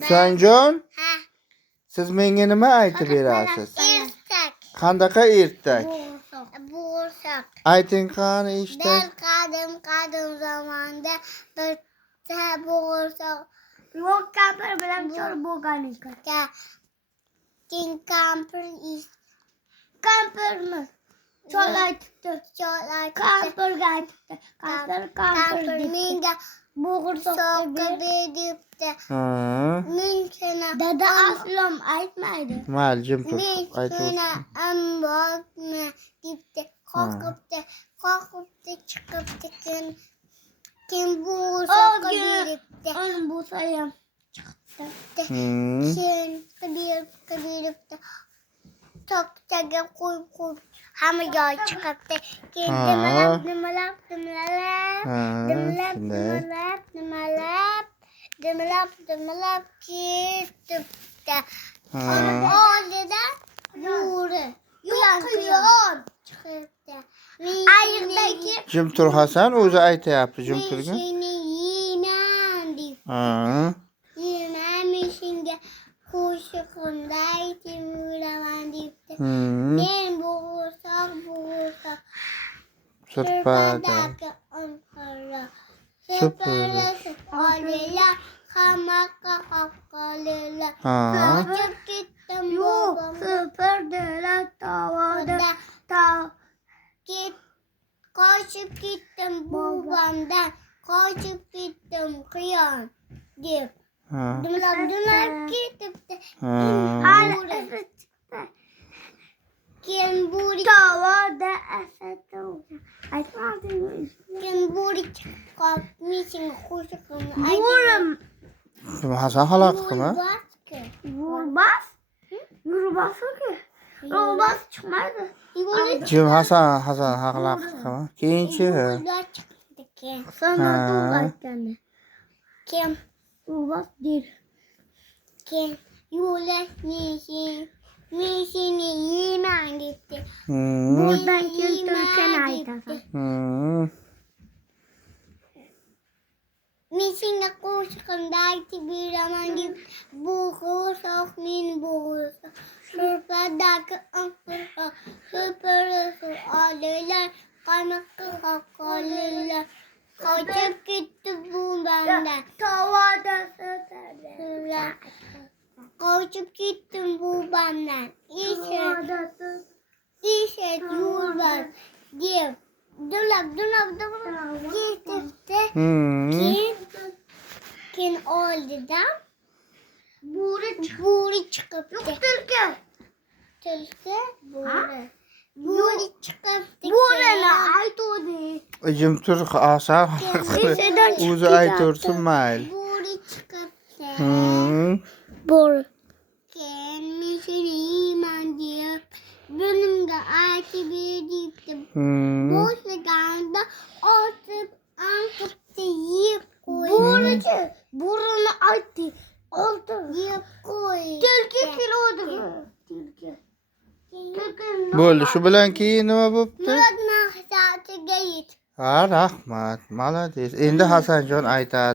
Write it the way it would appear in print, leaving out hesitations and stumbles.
Husanjon, Ha. siz menga nima aytib berasiz? Ertak. Qandaqa ertak? Bo'g'irsoq. Ayting qani eshitay. Bir qadim zamonda bitta bo'g'irsoq yo'q kampir bilan chol bo'lgan ekan. Keyin kampirmi? Chol aytibdi. Kampirga aytibdi. Kampir menga bo'g'irsoq ber debdi. Men seni dada aslam aytmaydi. Mayli, jim tur. Men seni ambokmi debdi. Qoqibdi chiqibdi. Keyin bo'g'irsoqqa beribdi. Onu bo'lsa ham chiqibdi. Keyin beribdi. Tokchaga qo'yib hamma joy chiqibdi. Keyin dimlab ketibdi. Oldida bo'ri. Quyon chiqibdi. Ayiqdagi Jim tur Hasan, o'zi aytayapti, jim turgin. seni yeyman deb. Men senga qo'shiqimda aytib yuraman debdi. Men bo'g'irsoq Sirpadagi anqara. Supurdi. Olilar qamoqqa qoqqolilar. Qochib ketdim supurdilar tovada. Qochib ketdim bobomdan. Qochib ketdim quyon deb. Dumlab ketibdi. Keyin bo'ri tovada keyin bo'ri chiqib qolib qo'shiqimni aytdim. Hasan xalaqmi? Yo'lbars chiqmaydi. Jim Hasan xalaqmi? Keyinchi. Chiqdi keyin. Sana to'g'ri aytganda. Keyin yo'lbars der. Keyin yo'lbars men seni yeyman debdi. Buradan keltirgan aytasan. Men senga qo'shiqimda aytib beraman deb bo'g'irsoq meni bo'g'irsoq. Sirpadagi anqara supurdi olilar qamoqqa qoqqolilar. Qochib ketdi bobomdan. Tovada sirpandilar. Qochib ketdim bobomdan. Eshit yo'lbars deb. Dumlab ketibdi. Keyin oldidan bo'ri chiqibdi. Tulki bo'ri chiqibdi. Bo'rini aytdi. Jim tur Hasan. O'zi aytursin, mayli. Bo'ri chiqibdi. Bo'ri. Keyin men seni yeyman deb bunimga aytib beribdi. Boshlaganda otib anqibdi yeb qo'ydi. Bo'rini aytdi. Oldi yeb qo'ydi. Tulki keladi. Bo'ldi, shu bilan keyin nima bo'pti? Murod maqsadiga yetib. Ha, rahmat. Malades. Endi Hasanjon aytadi.